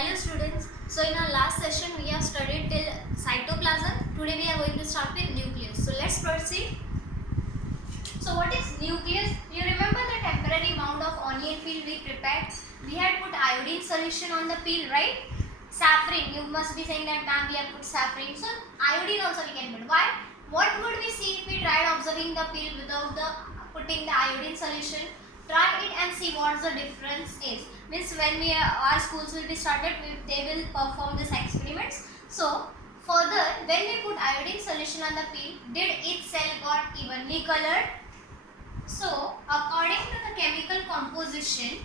Hello students, so in our last session we have studied till cytoplasm. Today we are going to start with nucleus. So let's proceed. So what is nucleus? You remember the temporary mound of onion peel we prepared? We had put iodine solution on the peel, right? Saffron, you must be saying that ma'am we have put saffron. So iodine also we can put. Why? What would we see if we tried observing the peel without the putting the iodine solution? Try it and see what the difference is. Means when our schools will be started, they will perform these experiments. So further, when we put iodine solution on the peel, did its cell got evenly colored? So according to the chemical composition,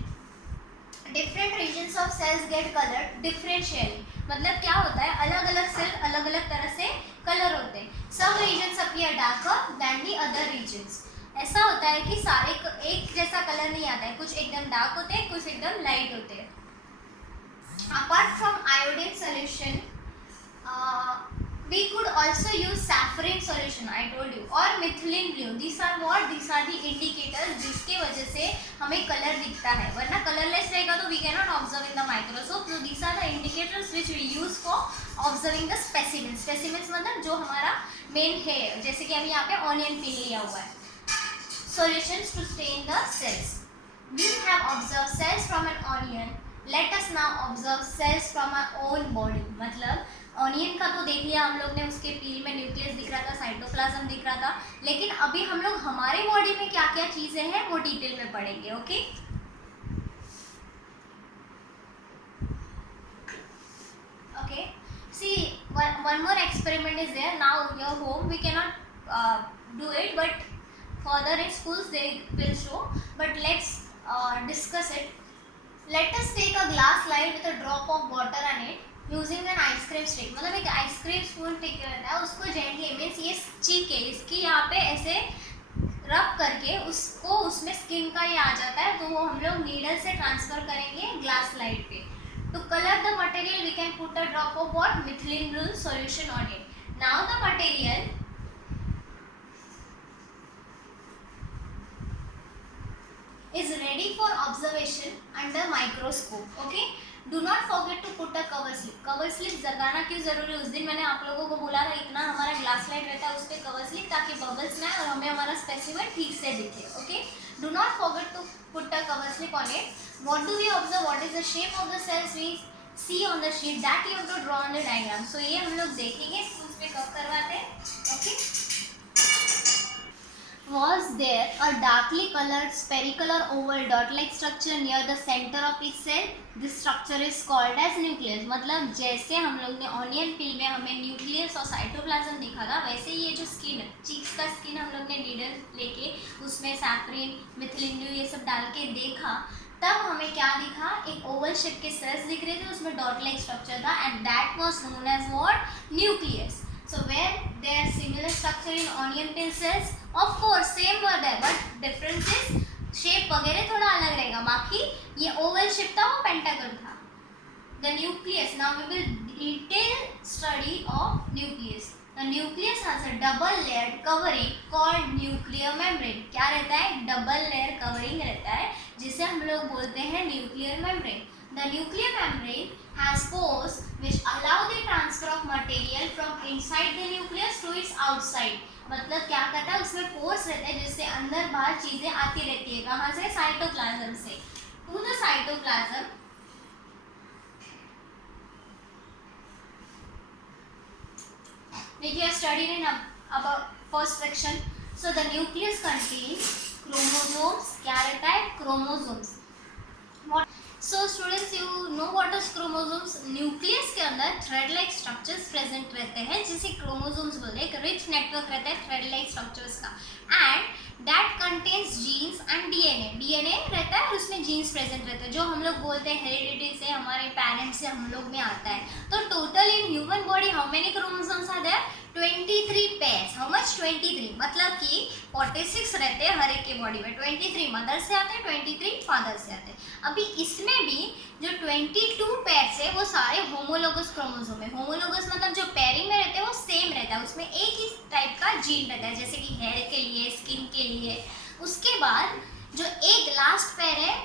different regions of cells get colored differentially. मतलब क्या होता है, अलग अलग cell अलग अलग तरह से कलर होते हैं. Some regions appear darker than the other regions. ऐसा होता है कि सारे एक जैसा कलर नहीं आता है, कुछ एकदम डार्क होते हैं, कुछ एकदम लाइट होते हैं. Apart from iodine solution we could also use saffron solution, I told you, or methylene blue. These are what? These are the indicators जिसके वजह से हमें कलर दिखता है, वरना कलरलेस रहेगा तो we cannot observe in the microscope. So these are the indicators which we use for observing the specimens. Specimens मतलब जो हमारा मेन है, जैसे कि हम यहाँ पे ऑनियन पील लिया हुआ है. Solutions to stain the cells. We have observed cells from an onion. Let us now observe cells from our own body. मतलब ऑनियन का तो देख लिया हम लोग ने, उसके पील में न्यूक्लियस दिख रहा था, साइटोप्लाज्म दिख रहा था, लेकिन अभी हम लोग हमारे बॉडी में क्या क्या चीजें हैं वो डिटेल में पढ़ेंगे. Okay okay C one more experiment is there. Now your home we cannot do it, but further in schools they will show, but let's discuss it. Let us take a glass slide with a drop of water on it using an ice cream stick. मतलब एक ice cream spoon टिक रहता है, उसको gently means ये चिक है, इसकी यहाँ पे ऐसे रब करके उसको उसमें स्किन का ये आ जाता है, तो वो हम लोग नीडल से ट्रांसफर करेंगे ग्लास स्लाइड पे. To colour the material we can put a drop of what? Methylene blue solution on it. Now the material is ready for observation under microscope. Okay, do not forget to put a cover slip. cover slip लगाना क्यों जरूरी है? उस दिन मैंने आप लोगों को बोला था इतना हमारा ग्लास स्लाइड रहता है उस पे कवर स्लिप, ताकि बबल्स ना और हमें हमारा स्पेसिमेन ठीक से दिखे. Okay, do not forget to put a cover slip on it. What do we observe? What is the shape of the cells we see on the sheet? That you have to draw on the diagram. So ये हम लोग देखेंगे schools पे कब करवाते हैं. Okay, Was there a darkly colored spherical or oval dot-like structure near the center of each cell? This structure is called as nucleus. मतलब जैसे हम लोग ने ऑनियन पील में हमें न्यूक्लियस और साइटोप्लाज्म दिखा था, वैसे ये जो स्किन चीक्स का स्किन हम लोग ने नीडल लेके उसमें सैफरिन, मिथिलीन ब्लू ये सब डाल के देखा, तब हमें क्या दिखा? एक ओवल शेप के सेल्स दिख रहे थे, उसमें डॉट लाइक स्ट्रक्चर था, and that was known as what? Nucleus. So where there are similar structure in onion peel cells, of course same were there, but difference is shape वगैरह थोड़ा अलग रहेगा. बाकी ये oval shape था, वो pentagon था. The nucleus. Now we will detail study of nucleus. The nucleus has a double layered covering called nuclear membrane. क्या रहता है? double layer covering रहता है, जिसे हम लोग बोलते हैं nuclear membrane. The nuclear membrane has pores which allow the transfer of material from inside the nucleus to its outside. मतलब क्या करता है? उसमें पोर्स रहते हैं जिससे अंदर बाहर चीजें आती रहती है. कहाँ से? साइटोप्लाज्म से. To the cytoplasm which we have studied in our first section. So the nucleus contains chromosomes. क्या रहता है? Chromosomes. So students, you know what is chromosomes? Nucleus के अंदर थ्रेड लाइक स्ट्रक्चर्स प्रेजेंट रहते हैं, जिसे क्रोमोसोम्स बोलते हैं. एक रिच नेटवर्क रहता है थ्रेड लाइक स्ट्रक्चर्स का, and that contains genes and DNA. DNA रहता है और उसमें जीन्स प्रेजेंट रहते हैं, जो हम लोग बोलते हैं हेरिडिटी से, हमारे पेरेंट्स से हम लोग में आता है. तो total in human body how many chromosomes are there? 23 pairs. How much? 23. मतलब कि 46 रहते हैं हर एक के बॉडी में. 23 मदर से आते हैं, 23 फादर से आते हैं. अभी इसमें भी जो 22 पेयर्स है वो सारे होमोलोगस क्रोमोसोम है. होमोलोगस मतलब जो पेयरिंग में रहते हैं वो सेम रहता है, उसमें एक ही टाइप का जीन रहता है, जैसे कि हेयर के लिए, स्किन के लिए. उसके बाद जो एक लास्ट पेयर है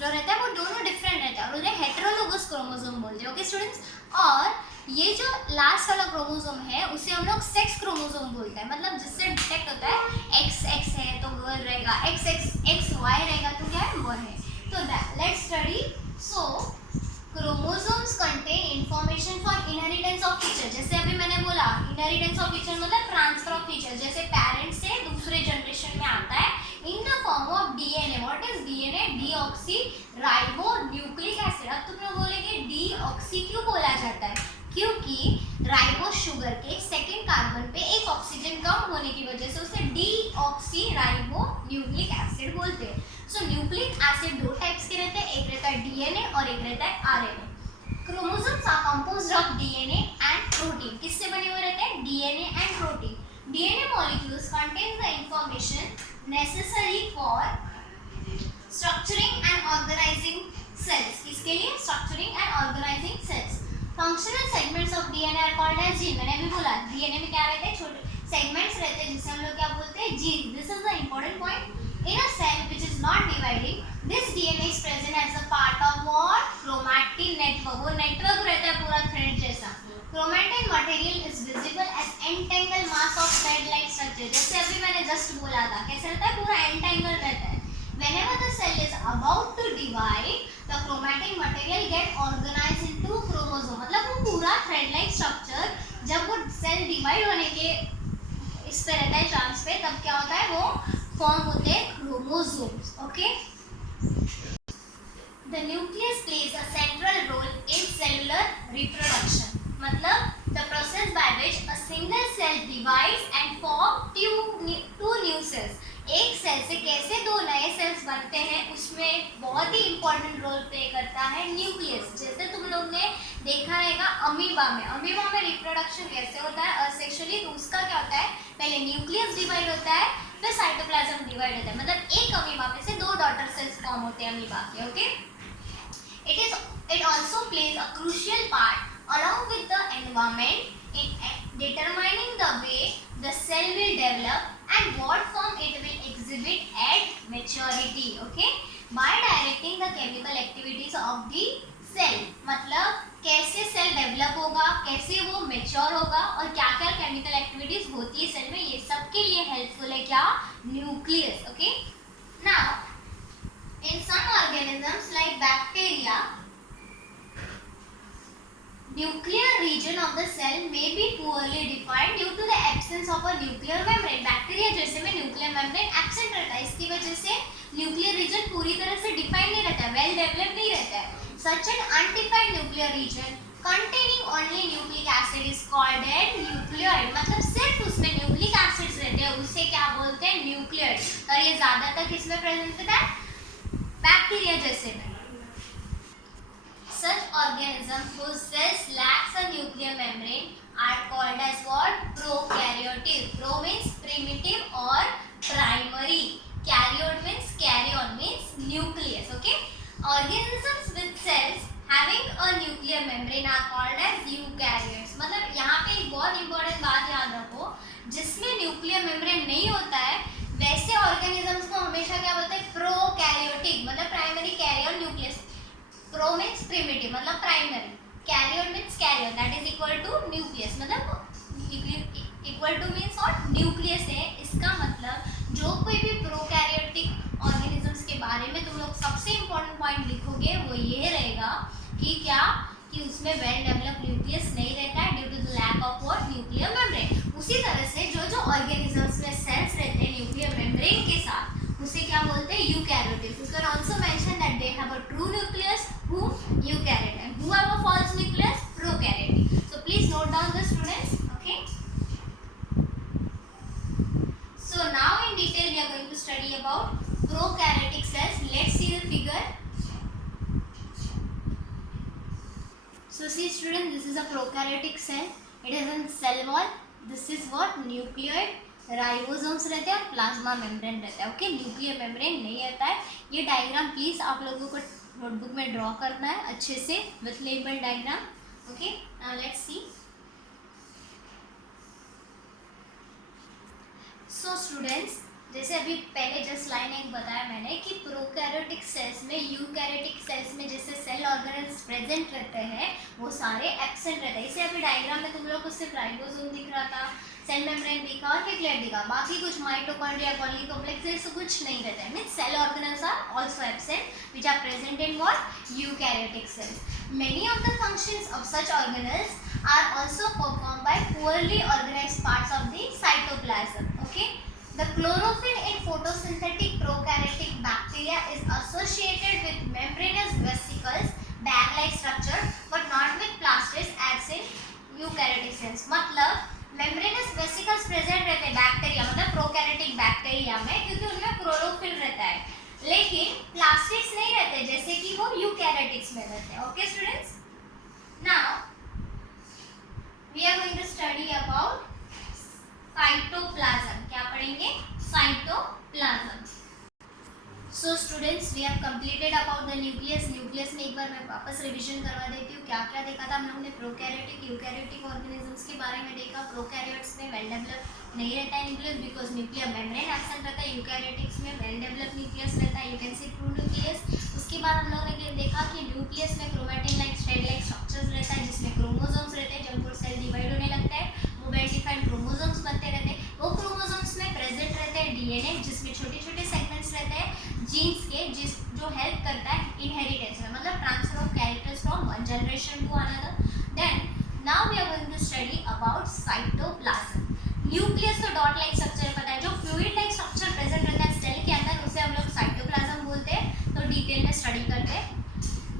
जो रहता है वो दोनों डिफरेंट रहता है और उन्हें हेटेरोलोगस क्रोमोसोम बोलते हैं. Okay, students. और ये जो लास्ट वाला क्रोमोसोम है उसे हम लोग सेक्स क्रोमोसोम बोलते हैं, मतलब जिससे डिटेक्ट होता है एक्स एक्स है तो गर्ल रहेगा, एक्स एक्स एक्स वाई रहेगा तो क्या है बॉय है। तो let's study. So chromosomes contain information for inheritance of feature. जैसे अभी मैंने बोला इनहेरिटेंस ऑफ फीचर मतलब ट्रांसफर ऑफ फीचर, जैसे पेरेंट्स से दूसरे जनरेशन में आता है in the form of DNA. What is DNA? Deoxy ribo nucleic acid. अब तुम लोग बोलेंगे डीऑक्सी क्यों बोला जाता है? क्योंकि राइबो शुगर के सेकंड कार्बन पे एक ऑक्सीजन कम होने की वजह से उसे डीऑक्सी राइबो न्यूक्लिक एसिड बोलते हैं। सो न्यूक्लिक एसिड दो टाइप्स के रहते हैं, एक रहता है डीएनए और एक रहता है RNA. Chromosomes are composed of DNA and protein. किससे बने हुए रहते हैं? DNA and protein. DNA molecules contain the information necessary for structuring and organizing cells. किसके लिए? Structuring and organizing cells. Functional segments of DNA are called as gene. मैंने अभी बोला डीएनए में क्या रहते हैं? छोटे सेगमेंट्स रहते हैं जिसे हम लोग क्या बोलते हैं? Gene. This is the important point. In a cell which is not dividing, this DNA is present as a part of what? Chromatin network. वो नेटवर्क रहता है पूरा थ्रेड जैसा। Chromatin material is visible as entangle mass of thread like structure. जैसे अभी मैंने just बोला था, कैसे रहता है? पूरा एंटेंगल रहता है। Whenever the cell is about to divide, the chromatic material get organized into chromosome। मतलब वो पूरा thread like structure जब वो cell divide होने के इस पे रहता है चांस पे, तब क्या होता है? वो फॉर्म होते हैं chromosomes। Okay. The nucleus plays a central role in cellular reproduction। मतलब the process by which a single cell divides and form two new cells। एक सेल से कैसे दो नए सेल्स बनते हैं उसमें बहुत ही इंपॉर्टेंट रोल प्ले करता है न्यूक्लियस। जैसे तुम लोग ने देखा रहेगा अमीबा में रिप्रोडक्शन कैसे होता है असेक्सुअली, तो उसका क्या होता है? पहले न्यूक्लियस डिवाइड होता है, फिर साइटोप्लाज्म डिवाइड होता है। मतलब एक अमीबा में से दो डॉटर सेल्स फॉर्म होते हैं अमीबा के। Okay. It also plays a crucial part along with the environment in determining the way the cell will develop and what form it will exhibit at maturity। Okay, by directing the chemical activities of the cell। मतलब कैसे cell develop होगा, कैसे वो mature होगा और क्या क्या chemical activities होती है सेल में, ये सब के लिए हेल्पफुल है क्या? Nucleus. Okay. Now in some organisms like bacteria, nuclear region of the cell may be poorly defined due to the absence of a nuclear membrane। Bacteria जैसे में न्यूक्लियर मेम्ब्रेन एब्सेंट रहता है, इसकी वजह से न्यूक्लियर रीजन पूरी तरह से डिफाइन नहीं रहता है, वेल डेवलप नहीं रहता है। Such an undefined nuclear region containing only nucleic acid is called a nucleoid। मतलब सिर्फ उसमें न्यूक्लिक एसिड्स रहते हैं, उसे क्या बोलते हैं? न्यूक्लियोइड। और ये ज्यादातर किसमें प्रेजेंट रहता है? बैक्टीरिया जैसे में। Such organisms whose cells lacks a nuclear membrane are called as what? Prokaryotic। Pro means primitive or primary, karyote means carrion means nucleus। Okay, organisms with cells having a nuclear membrane are called as eukaryotes। मतलब यहाँ पे एक बहुत important बात याद रखो, जिसमें nuclear membrane नहीं होता है वैसे ऑर्गेनिजम्स को हमेशा क्या बोलते हैं? प्रोकैरियोटिक। मतलब primary karyon nucleus. Pro means primitive मतलब primary, karyon means karyon that is equal to nucleus. मतलब इक्वल टू मीन्स और न्यूक्लियस है। इसका मतलब जो कोई भी प्रोकैरियोटिक ऑर्गेनिजम्स के बारे में तुम लोग सबसे इंपॉर्टेंट पॉइंट लिखोगे वो ये रहेगा कि क्या? कि उसमें वेल डेवलप न्यूक्लियस नहीं रहता है due to the lack of what? Nuclear membrane. उसी तरह से जो ऑर्गेनिजम्स में सेल्स रहते हैं न्यूक्लियर मेम्ब्रेन के साथ, उसे क्या बोलते हैं? Eukaryotic. You can also mention that they have a true nucleus who eukaryote and who have a false nucleus prokaryotic. So please note down this students. Okay, so now in detail we are going to study about prokaryotic cells। let's see the figure। So see students, this is a prokaryotic cell, it is in cell wall, this is what? nucleoid, ribosomes रहते हैं और plasma membrane रहता है। Okay, nuclear membrane नहीं रहता है। ये diagram please आप लोगों को नोटबुक में ड्रॉ करना है अच्छे से with label diagram. Okay, now let's see. So students, जैसे अभी पहले जस्ट लाइन एक बताया मैंने कि प्रोकैरियोटिक सेल्स में यूकैरियोटिक सेल्स में जैसे सेल ऑर्गेनेल्स प्रेजेंट रहते हैं वो सारे एब्सेंट रहते हैं। इसे अभी डायग्राम में तुम लोग को सिर्फ राइबोसोम दिख रहा था, सेल मेम्ब्रेन दिखा और न्यूक्लियस दिखा, बाकी कुछ माइटोकॉन्ड्रिया, गोल्गी कॉम्प्लेक्स ऐसे कुछ नहीं रहता है। Means cell organelles are also absent which are present in what eukaryotic cells. Many of the functions of such organelles are also performed by poorly organized parts of the cytoplasm. Okay. The chlorophyll in photosynthetic prokaryotic bacteria is associated with membranous vesicles, bag-like structure, but not with plastids as in eukaryotic cells. मतलब membranous vesicles present रहते हैं bacteria मतलब prokaryotic bacteria में क्योंकि उनमें chlorophyll रहता है, लेकिन प्लास्टिड्स नहीं रहते जैसे कि वो यूकैरियोटिक्स में रहते हैं। Okay students, now we are going to study about cytoplasm. क्या पढ़ेंगे? Cytoplasm. So students, we have completed about the nucleus. Nucleus में एक बार मैं वापस रिवीजन करवा देती हूँ। क्या क्या देखा था हम लोगों ने? प्रोकैरियोटिक यूकैरियोटिक ऑर्गेनिजम्स के बारे में देखा। प्रोकैरियोट्स में वेल डेवलप नहीं रहता है nucleus because nuclear membrane absent रहता है। यूकैरियोटिक्स में वेल डेवलप न्यूक्लियस रहता है, you can C true nucleus. उसके बाद हम लोगों ने देखा कि न्यूक्लियस में chromatin like thread like structures रहता है जिसमें क्रोमोसोम्स रहते हैं। जब वो सेल डिवाइड होने लगता है वो वेल डिफाइंड क्रोमोसोम्स बनते रहते हैं। वो क्रोमोसोम्स में प्रेजेंट रहते हैं डीएनए जिसमें छोटे छोटे सेगमेंट्स रहते हैं जीन्स के जो हेल्प करता है इनहेरिटेंस में, मतलब transfer of characters from one generation to another. Then now we are going to study about cytoplasm. Nucleus तो डॉट लाइक स्ट्रक्चर पता है, जो फ्लूइड लाइक स्ट्रक्चर प्रेजेंट रहता है सेल के अंदर उसे हम लोग साइटोप्लाज्म बोलते हैं। तो डिटेल में स्टडी करते हैं।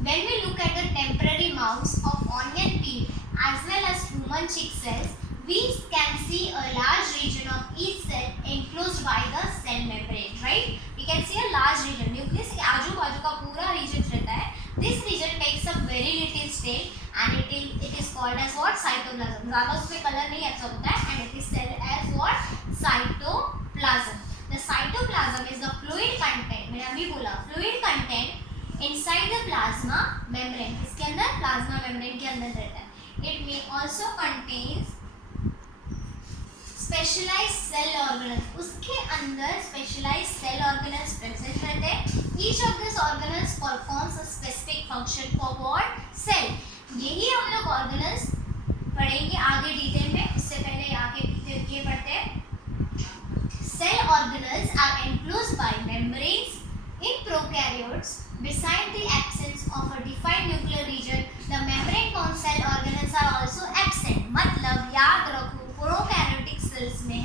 When we look at the temporary mounts of onion peel as well as human chick cells, we can see a large region of each cell enclosed by the cell membrane, right? We can see a large region. Nucleus के आजू बाजू का पूरा region रहता है. This region makes up very little stain and it is called as what? Cytoplasm. ज़्यादा उसमें colour नहीं अच्छा होता है and it is called as what? Cytoplasm. The cytoplasm is the fluid content. मैंने अभी बोला fluid content inside the plasma membrane. इसके अंदर plasma membrane के अंदर रहता है. It may also contains specialized cell organelles. उसके अंदर specialized cell organelles present रहते हैं. Each of these organelles performs a specific function for what? Cell. यही हम लोग organelles पढ़ेंगे आगे डिटेल में. उससे पहले आगे ये पढ़ते हैं. Cell organelles are enclosed by membranes in prokaryotes. Beside the absence of a defined nuclear region, the membrane-bound cell organelles are also absent. मतलब याद रखो प्रोकैरियोटिक सेल्स में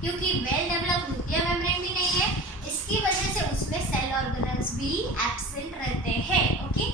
क्योंकि वेल डेवलप्ड न्यूक्लियर मेम्ब्रेन भी नहीं है, इसकी वजह से उसमें सेल ऑर्गेनेल्स भी एब्सेंट रहते हैं. Okay.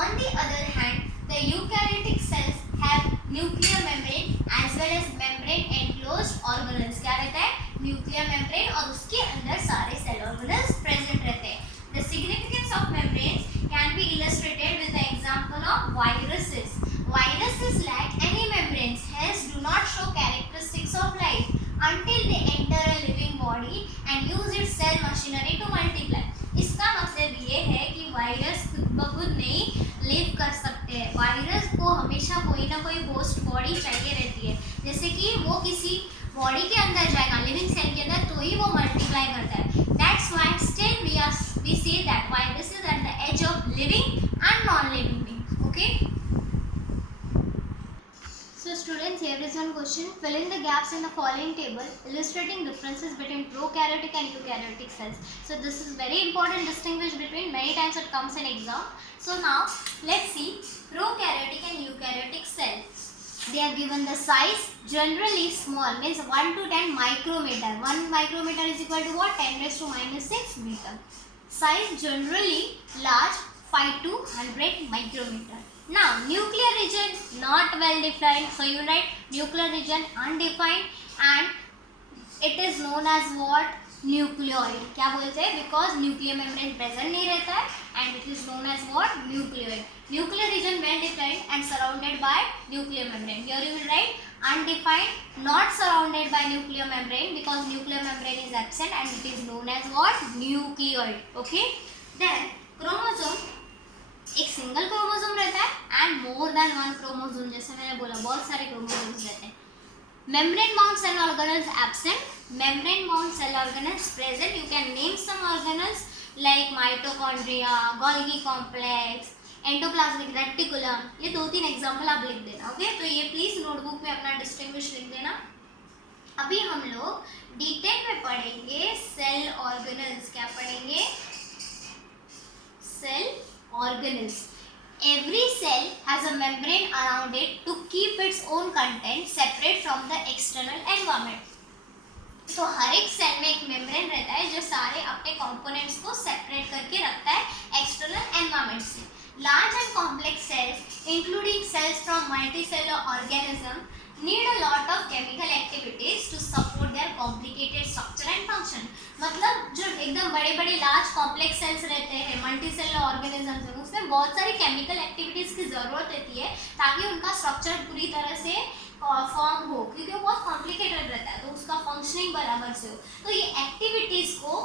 On the other hand the eukaryotic cells have nuclear membrane as well as membrane enclosed organelles. क्या रहता है? न्यूक्लियर मेम्ब्रेन और उसके अंदर सारे सेल ऑर्गेनेल्स प्रेजेंट रहते हैं. The significance of membranes can be illustrated with the example of viruses. Viruses lack any membranes, hence do not show characteristics of life until they enter a living body and use its cell machinery to multiply. इसका मतलब ये है कि virus खुद ब खुद नहीं live कर सकते हैं. वायरस को हमेशा कोई ना कोई होस्ट बॉडी चाहिए रहती है. जैसे कि वो किसी बॉडी के अंदर जाएगा लिविंग सेल के अंदर तो ही वो मल्टीप्लाई करता है. That's why still we say that viruses are at the edge of living and non-living beings. Okay. So students, here is one question. Fill in the gaps in the following table illustrating differences between prokaryotic and eukaryotic cells. So this is very important, distinguish between, many times it comes in exam. So now let's see prokaryotic and eukaryotic cells. They are given the size generally small, means 1 to 10 micrometer. 1 micrometer is equal to what? 10 raised to minus 6 meter. Size generally large, 5 to 100 micrometer. Now nuclear region not well defined, so you write nuclear region undefined and it is known as what? Nucleoid. क्या बोलते हैं? Because nuclear membrane present नहीं रहता है and it is known as what? Nucleoid. Nuclear region well defined and surrounded by nuclear membrane. Here you will write undefined, not surrounded by nuclear membrane because nuclear membrane is absent and it is known as what? Nucleoid. Okay. Then chromosome, एक single chromosome रहता है and more than one chromosome. जैसे मैंने बोला बहुत सारे chromosomes रहते हैं. Membrane bound cell organelles absent, membrane bound cell organelles present. You can name some organelles like mitochondria, Golgi complex, endoplasmic reticulum. ये 2-3 एग्जाम्पल आप लिख देना. ओके, तो ये प्लीज नोटबुक में अपना डिस्टिंग्विश लिख देना. अभी हम लोग डिटेल में पढ़ेंगे सेल ऑर्गेनल्स. क्या पढ़ेंगे? Cell organelles. Every cell has a membrane around it to keep its own content separate from the external environment. तो हर एक सेल में एक मेम्ब्रेन रहता है जो सारे अपने कंपोनेंट्स को सेपरेट करके रखता है एक्सटर्नल एनवायरनमेंट से. Large and complex cells, including cells from multicellular organism, need a lot of chemical activities to support their complicated structure and function. मतलब जो एकदम बड़े बड़े लार्ज कॉम्प्लेक्स सेल्स रहते हैं, मल्टीसेलुलर ऑर्गेनिजम्स हैं, उसमें बहुत सारी केमिकल एक्टिविटीज़ की ज़रूरत रहती है ताकि उनका स्ट्रक्चर पूरी तरह से फॉर्म हो, क्योंकि वो बहुत कॉम्प्लिकेटेड रहता है, तो उसका फंक्शनिंग बराबर से हो. तो ये एक्टिविटीज़ को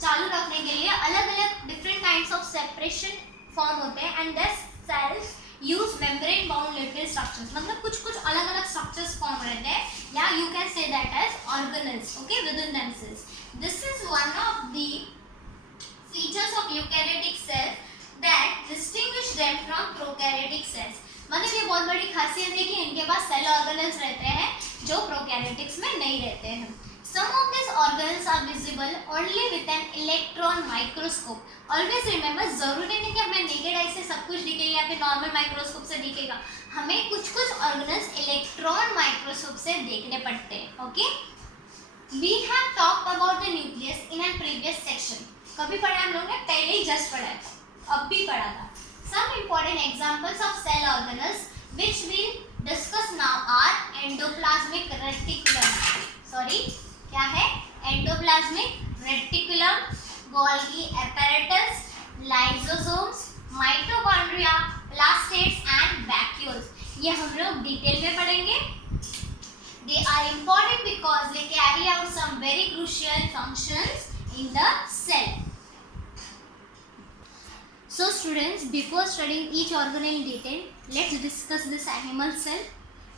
चालू रखने के लिए अलग अलग different kinds of separation form होते हैं. And this cells use membrane bound lipid structures. मतलब कुछ कुछ अलग अलग स्ट्रक्चर्स फॉर्म रहते हैं, या you can say that as organelles. Okay, within themselves. This is one of the features of eukaryotic cells that distinguish them from prokaryotic cells. मतलब ये बहुत बड़ी खासियत है कि इनके पास सेल ऑर्गेनल्स रहते हैं जो प्रोकैरियोटिक्स में नहीं रहते हैं. Some of these organelles are visible only with an electron microscope. Always remember, जरूरी नहीं कि हमें naked eye से सब कुछ दिखेगा या फिर नॉर्मल माइक्रोस्कोप से दिखेगा. हमें कुछ कुछ ऑर्गेनल्स इलेक्ट्रॉन माइक्रोस्कोप से देखने पड़ते हैं. Okay, we have talked about the nucleus in a previous section. कभी पढ़ा हम लोगों ने? पहले ही जस्ट पढ़ा है, अब भी पढ़ा था. Some important examples of cell organelles which we'll discuss now are endoplasmic reticulum. Sorry, क्या है? Endoplasmic reticulum, Golgi apparatus, lysosomes, mitochondria, plastids and vacuoles. ये हम लोग डिटेल में पढ़ेंगे. They are important because they carry out some very crucial functions in the cell. So students, before studying each organelle in detail, let's discuss this animal cell.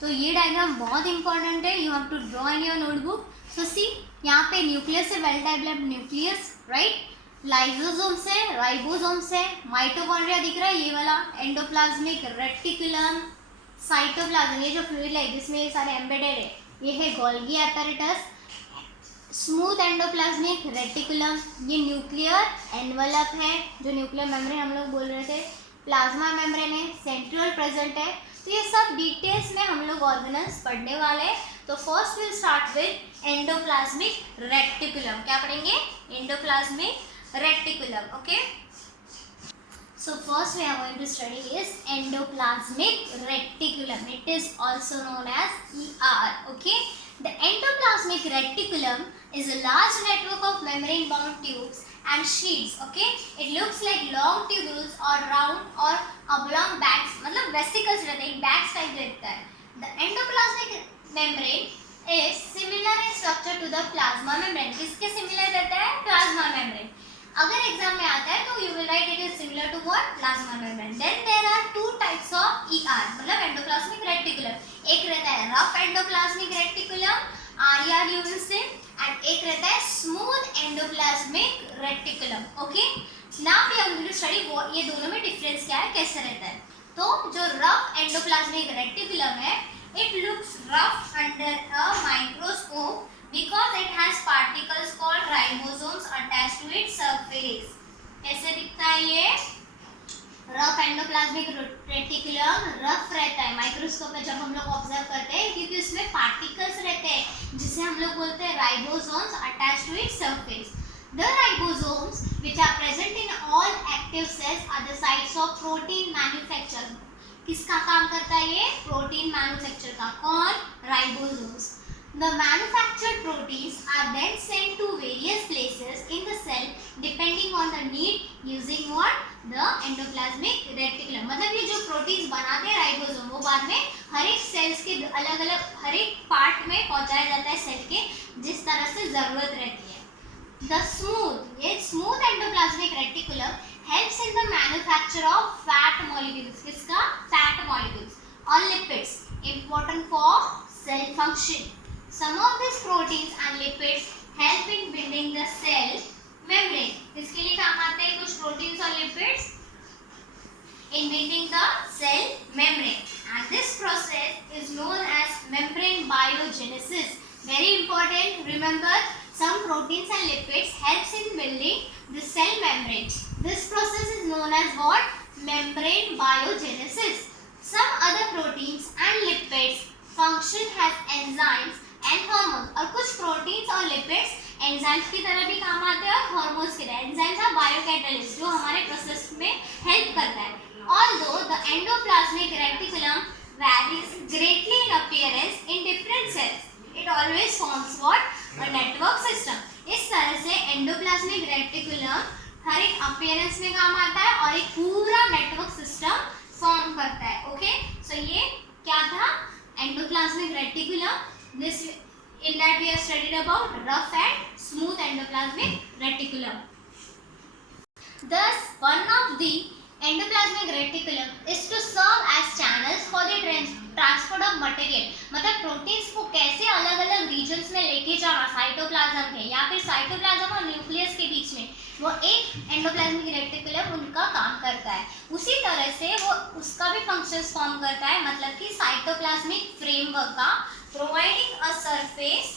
तो ये diagram बहुत important है. You have to draw in your notebook. So see, यहाँ पे nucleus है, well developed nucleus, right. Lysosome से, ribosome से, mitochondria दिख रहा है ये वाला, एंडोप्लाज्मिक रेटिकुलम, साइटोप्लाज्म, ये जो फ्लूइड है जिसमें ये सारे एम्बेडेड है, ये है Golgi apparatus. Smooth endoplasmic reticulum, ये न्यूक्लियर एनवलप है, जो न्यूक्लियर मेम्ब्रेन हम लोग बोल रहे थे. प्लाज्मा मेम्ब्रेन है, सेंट्रियोल प्रेजेंट है. तो ये सब डिटेल्स में हम लोग ऑर्गेनल्स पढ़ने वाले हैं. तो first will start with endoplasmic reticulum. क्या पढ़ेंगे? Endoplasmic reticulum. Okay, so first we are going to study is endoplasmic reticulum. It is also known as ER. Okay, the endoplasmic reticulum is a large network of membrane bound tubes and sheets. Okay, it looks like long tubules or round or oblong bags. मतलब vesicles रहते हैं, bags type रहता है. The endoplasmic membrane is similar in structure to the plasma membrane. किसके similar रहता है? Plasma membrane. अगर exam में आता है तो you will write it is similar to what? Plasma membrane. Then there are two types of ER, मतलब endoplasmic reticulum. एक रहता है rough endoplasmic reticulum, RER you will say, and एक रहता है smooth endoplasmic reticulum. Okay, now we are going to study ये दोनों में डिफरेंस क्या है, कैसे रहता है. तो जो रफ एंडोप्लाज्मिक रेटिकुलम है, it looks rough under a microscope because it has particles called ribosomes attached to its surface. कैसे दिखता है ये? रफ एंडोप्लाज्मिक रेटिकुलम रफ रहता है माइक्रोस्कोप में जब हम लोग ऑब्जर्व करते हैं, क्योंकि उसमें पार्टिकल्स रहते हैं जिसे हम लोग बोलते हैं ribosomes attached to its surface. The ribosomes which are present in all active cells are the sites of protein manufacture. किसका काम करता है ये? प्रोटीन मैन्युफैक्चर का. कौन? Ribosomes. The manufactured proteins are then sent to various places in the cell depending on the need using what? The endoplasmic reticulum. मतलब ये जो प्रोटीन्स बनाते हैं राइबोसोम, वो बाद में हर एक सेल्स के अलग अलग हर एक पार्ट में पहुंचाया जाता है सेल के, जिस तरह से ज़रूरत रहती है. The smooth endoplasmic reticulum helps in the manufacture of fat molecules. किसका? Fat molecules or lipids important for cell function. Some of these proteins and lipids help in building the cell membrane. इसके लिए काम आते हैं कुछ proteins और lipids in building the cell membrane, and this process is known as membrane biogenesis. Very important, remember, some proteins and lipids helps in building the cell membrane. This process is known as what? Membrane biogenesis. Some other proteins and lipids function as enzymes and hormones. और कुछ proteins और lipids enzymes की तरह भी काम आते हैं और hormones की तरह. Enzymes are biocatalysts जो हमारे process में help करता है. Although the endoplasmic reticulum varies greatly in appearance in different cells, it always forms what? A network system. इस तरह से endoplasmic reticulum हर एक appearance में काम आता है और एक पूरा network system form करता है. Okay? So ये क्या था? Endoplasmic reticulum. This in that we have studied about rough and smooth endoplasmic reticulum. Thus, one of the endoplasmic reticulum is to serve as channels for the transport of material. मतलब proteins को कैसे अलग अलग regions में लेके जाना cytoplasm में या फिर साइटोप्लाज्म और न्यूक्लियस के बीच में, वो एक एंडोप्लाज्मिक रेटिकुलम उनका काम करता है. उसी तरह से वो उसका भी फंक्शंस फॉर्म करता है, मतलब कि साइटोप्लाज्मिक फ्रेमवर्क का, providing a surface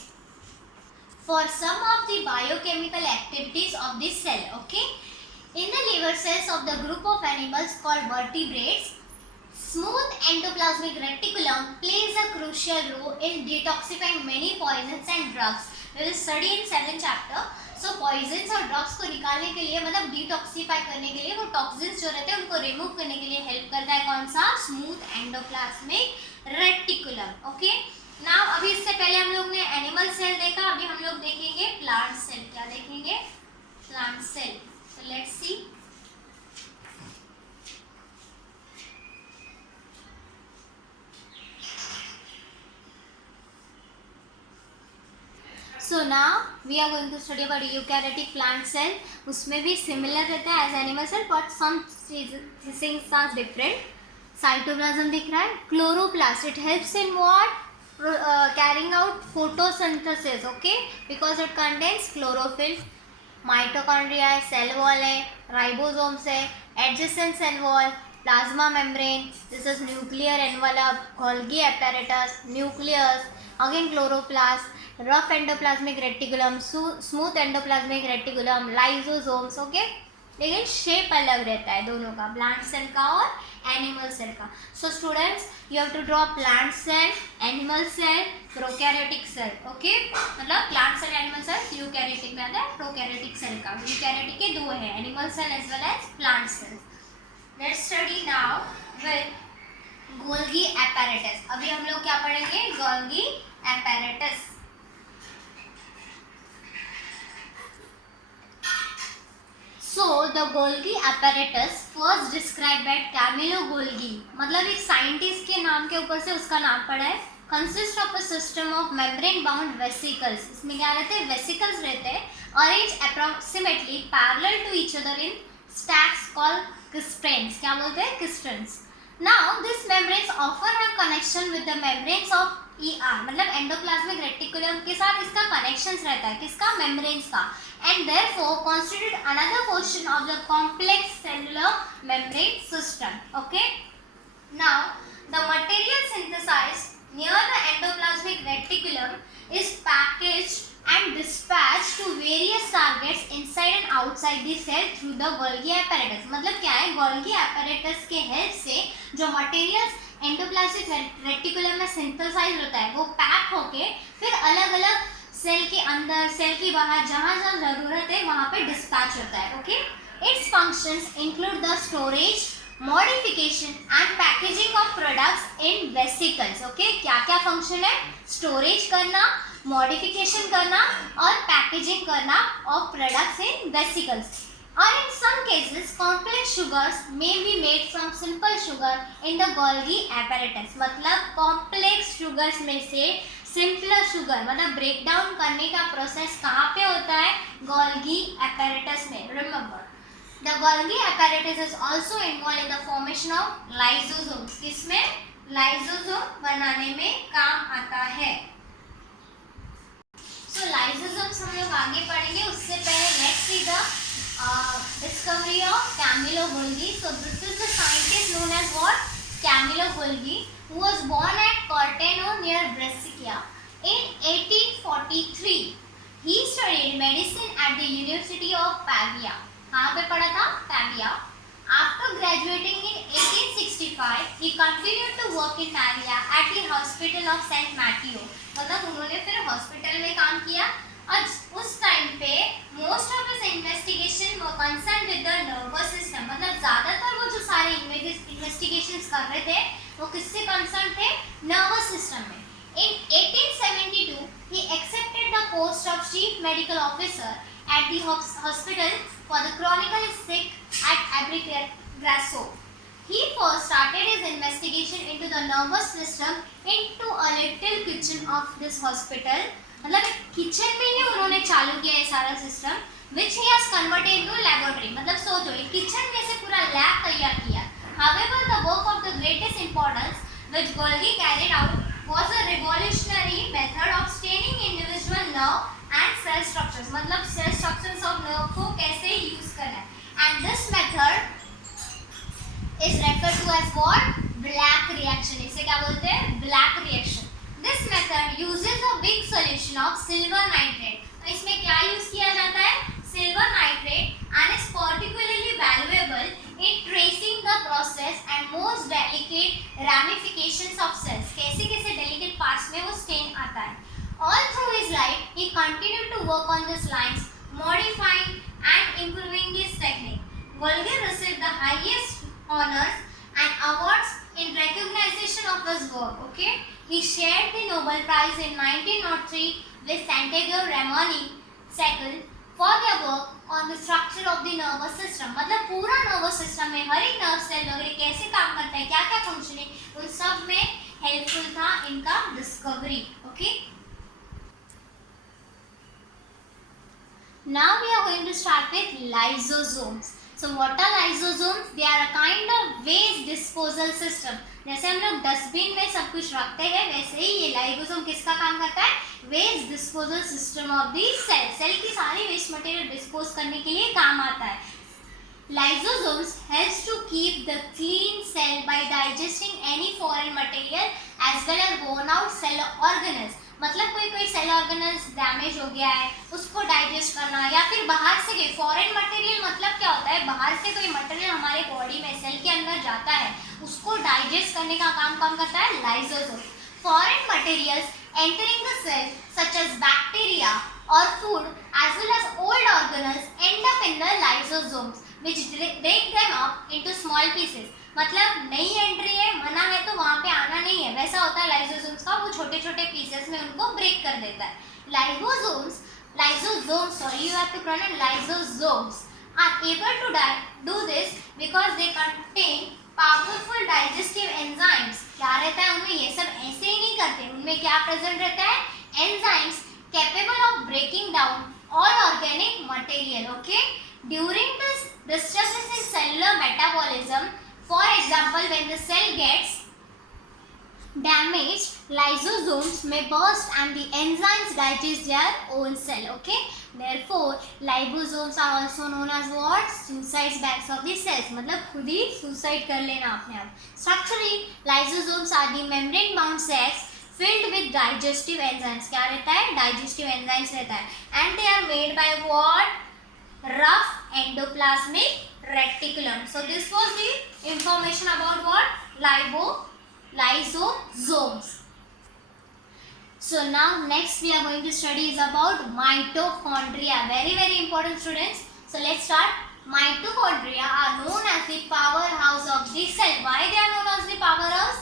for some of the biochemical activities of the cell. Okay, in the liver cells of the group of animals called vertebrates, smooth endoplasmic reticulum plays a crucial role in detoxifying many poisons and drugs. We will study in 7th chapter. So poisons और drugs को निकालने के लिए, मतलब detoxify करने के लिए, वो टॉक्सिन्स जो रहते हैं उनको रिमूव करने के लिए हेल्प करता है कौन सा? Smooth endoplasmic reticulum. Okay, now अभी इससे पहले हम लोग ने एनिमल सेल देखा, अभी हम लोग देखेंगे प्लांट सेल. क्या देखेंगे? Plant cell. So let's see. So now we are going to study about eukaryotic plant cell. उसमें भी similar रहता है as animal cell, but some things are different. Cytoplasm दिख रहा है. Chloroplast, it helps in what? Carrying out photosynthesis. Okay, because it contains chlorophyll. Mitochondria है, cell wall है, ribosomes है, adjacent cell wall, plasma membrane, this is nuclear envelope, Golgi apparatus, nucleus, again chloroplast, rough endoplasmic reticulum, smooth endoplasmic reticulum, lysosomes. Okay, लेकिन shape अलग रहता है दोनों का, plant cell का और एनिमल सेल का. So students, you have to draw plant cell, animal cell, prokaryotic cell. Okay, मतलब plant cell, animal cell, eukaryotic में आता है प्रोकैरियोटिक सेल का. यूकैरियोटिक के दो है, animal cell as well as plant cell. Let's study now with Golgi apparatus. अभी हम लोग क्या पढ़ेंगे? Golgi apparatus. So the Golgi apparatus first described by Camillo Golgi, मतलब एक साइंटिस्ट के नाम के ऊपर से उसका नाम पड़ा है. Consist of a system of membrane bound vesicles. इसमें क्या रहते हैं? Vesicles रहते हैं, arranged approximately parallel to each other in stacks called cisterns. क्या बोलते हैं? Cisterns. Now these membranes often have connection with the membranes of ER, मतलब एंडोप्लाज्मिक रेटिकुलम के साथ इसका कनेक्शंस रहता है. किसका? मेम्ब्रेन्स का. And therefore constitute another portion of the complex cellular membrane system. Okay, now the material synthesized near the endoplasmic reticulum is packaged and dispatched to various targets inside and outside the cell through the Golgi apparatus. मतलब क्या है? Golgi apparatus के help से जो materials endoplasmic reticulum में synthesise होता है वो पैक होके फिर अलग अलग सेल के अंदर, सेल के बाहर, जहाँ जहाँ ज़रूरत है वहाँ पे डिस्पैच होता है. Okay, it's functions include the storage, modification and packaging of products in vesicles. Okay, क्या क्या फंक्शन है? स्टोरेज करना, मॉडिफिकेशन करना और पैकेजिंग करना ऑफ प्रोडक्ट्स इन वेसिकल्स. और in some cases complex sugars may be made from simple sugar in the Golgi apparatus. मतलब complex sugars में से सिंपलर शुगर मतलब ब्रेक डाउन करने का प्रोसेस कहाँ पे होता है? गोल्गी apparatus में. Remember, the Golgi apparatus is also involved in the formation of lysosomes. इसमें लाइसोसोम बनाने में काम आता है. सो लाइसोसोम्स हम लोग आगे पढ़ेंगे, उससे पहले let's see the discovery of Camillo Golgi. So this is the scientist known as what? Camillo Golgi, who was born at Corteno near Brescia in 1843. He studied medicine at the University of Pavia. कहाँ पे पढ़ा था? Pavia. After graduating in 1865, he continued to work in Pavia at the Hospital of Saint Matteo. मतलब उन्होंने फिर hospital में काम किया और उस टाइम पे most of his investigation were concern with the nervous system, मतलब ज्यादातर वो जो सारे इन्वेस्टिगेशंस कर रहे थे वो किससे कंसर्न थे? नर्वस सिस्टम में. In 1872, he accepted the post of chief medical officer at the hospital for the chronically sick at Abrigrasso. He first started his investigation into the nervous system into a little kitchen of this hospital. मतलब kitchen में ही उन्होंने चालू किया ये सारा system, which he has converted into laboratory. मतलब सोचो एक किचन में से पूरा लैब तैयार किया. However, the work of the greatest importance which Golgi carried out was a revolutionary method of staining individual nerve and cell structures. मतलब cell structures of nerve को कैसे use करना है. And this method is referred to as what? Black reaction. इसे क्या बोलते हैं? Black reaction. This method uses a big solution of silver nitrate. तो इसमें क्या यूज किया जाता है? Silver nitrate, and is particularly valuable in tracing the process and most delicate ramifications of cells. कैसे कैसे delicate parts में वो stain आता है. All through his life, he continued to work on these lines, modifying and improving his technique. Golgi received the highest honors and awards in recognition of his work. Okay, he shared the Nobel Prize in 1903 with Santiago Ramon Seckel for their work on the structure of the nervous system. मतलब पूरा nervous system में हर एक nerve cell वगैरह कैसे काम करता है, क्या क्या function है, उन सब में helpful था इनका discovery. Okay. Now we are going to start with lysosomes. So what are lysosomes? They are a kind of waste disposal system. जैसे हम लोग डस्टबिन में सब कुछ रखते हैं वैसे ही ये लाइसोसोम किसका काम करता है? Waste disposal system of the cell. Cell की सारी वेस्ट मटेरियल डिस्पोज करने के लिए काम आता है. Lysosomes helps to keep the clean cell by digesting any foreign material as well as worn out cell organelles. मतलब कोई सेल ऑर्गेनल्स डैमेज हो गया है उसको डाइजेस्ट करना, या फिर बाहर से कोई फॉरेन मटेरियल, मतलब क्या होता है? बाहर से कोई मटेरियल हमारे बॉडी में सेल के अंदर जाता है उसको डाइजेस्ट करने का काम करता है lysosome. Foreign materials entering the cell such as bacteria or food as well as old organelles end up in the lysosomes which break them up into small pieces. मतलब नई एंट्री है, मना है तो वहाँ पे आना नहीं है, वैसा होता है लाइसोसोम्स का. वो छोटे छोटे पीसेस में उनको ब्रेक कर देता है. lysosomes you have to pronounce lysosomes are able to do this because they contain powerful digestive enzymes. क्या रहता है उनमें? ये सब ऐसे ही नहीं करते, उनमें क्या प्रेजेंट रहता है? enzymes capable of breaking down all organic material. Okay, during this disturbance in cellular metabolism, for example when the cell gets damaged, lysosomes may burst and the enzymes digest their own cell. Okay, therefore lysosomes are also known as what? Suicide bags of the cells. मतलब खुद ही suicide कर लेना अपने आप. Structurally, lysosomes are the membrane bound sacs filled with digestive enzymes. क्या रहता है? Digestive enzymes रहता है. And they are made by what? Rough endoplasmic reticulum. So this was the information about what? Lysosomes. So now next we are going to study is about mitochondria. Very important students. So let's start. Mitochondria are known as the powerhouse of the cell. Why they are known as the powerhouse?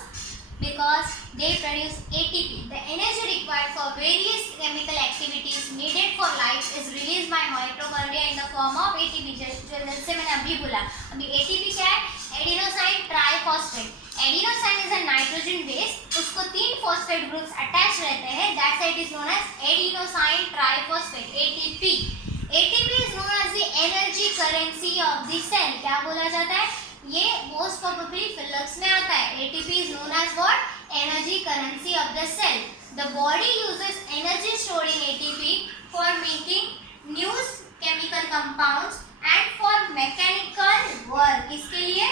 Because they produce ATP. The energy required for various chemical activities needed for life is released by mitochondria in the form of ATP. जैसे मैंने अभी बोला, अभी ATP क्या है? Adenosine triphosphate. Adenosine is a nitrogen base, उसको 3 phosphate groups attach रहते हैं. That's why it is known as adenosine triphosphate, ATP. ATP is known as the energy currency of the cell. क्या बोला जाता है? ये मोस्ट प्रोबेबली फिलप्स में आता है. ATP is known as what? Energy currency of the cell. The body uses energy stored in ATP for making new chemical compounds and for mechanical work. किसके लिए?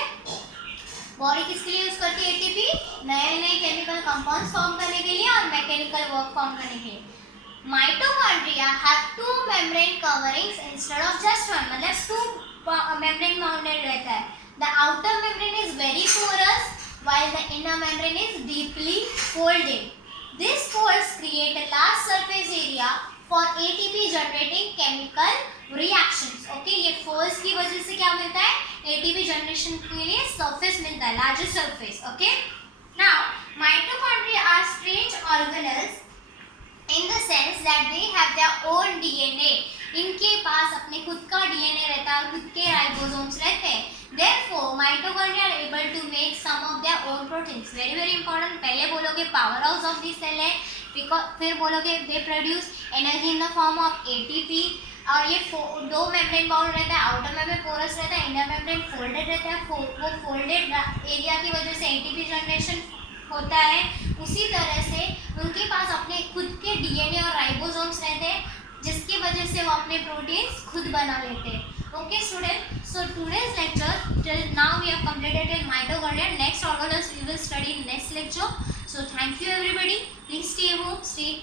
बॉडी किसके लिए यूज करती है ATP? नए नए केमिकल कंपाउंड्स फॉर्म करने के लिए और मैकेनिकल वर्क फॉर्म करने के लिए. Mitochondria have two membrane coverings instead of just one. मतलब टू मेम्ब्रेन माउंटेड रहता है. The outer membrane is very porous while the inner membrane is deeply folded. These folds create a large surface area for ATP generating chemical reactions. Okay, ये folds की वजह से क्या मिलता है? ATP generation के लिए surface मिलता है, larger surface. Okay. Now, mitochondria are strange organelles in the sense that they have their own DNA. इनके पास अपने खुद का DNA रहता है और खुद के राइबोसोम्स रहते हैं. Therefore, mitochondria are able to make some of their own proteins. Very very important. पहले बोलोगे power house of the cell है, फिर बोलोगे they produce energy in the form of ATP. और ये दो मेम्ब्रेन बाउंड रहता है. आउटर मेम्ब्रेन पोरस रहता है, इनर मेम्ब्रेन फोल्डेड रहता है. वो फोल्डेड एरिया की वजह से ATP जनरेशन होता है. उसी तरह से उनके पास अपने खुद के DNA और राइबोसोम्स रहते हैं, जिसकी वजह से वो अपने प्रोटीन्स खुद बना लेते हैं. Okay student, so today's lecture till now we have completed till mitochondria. Next organelles we will study in next lecture. So thank you everybody. Please stay home, stay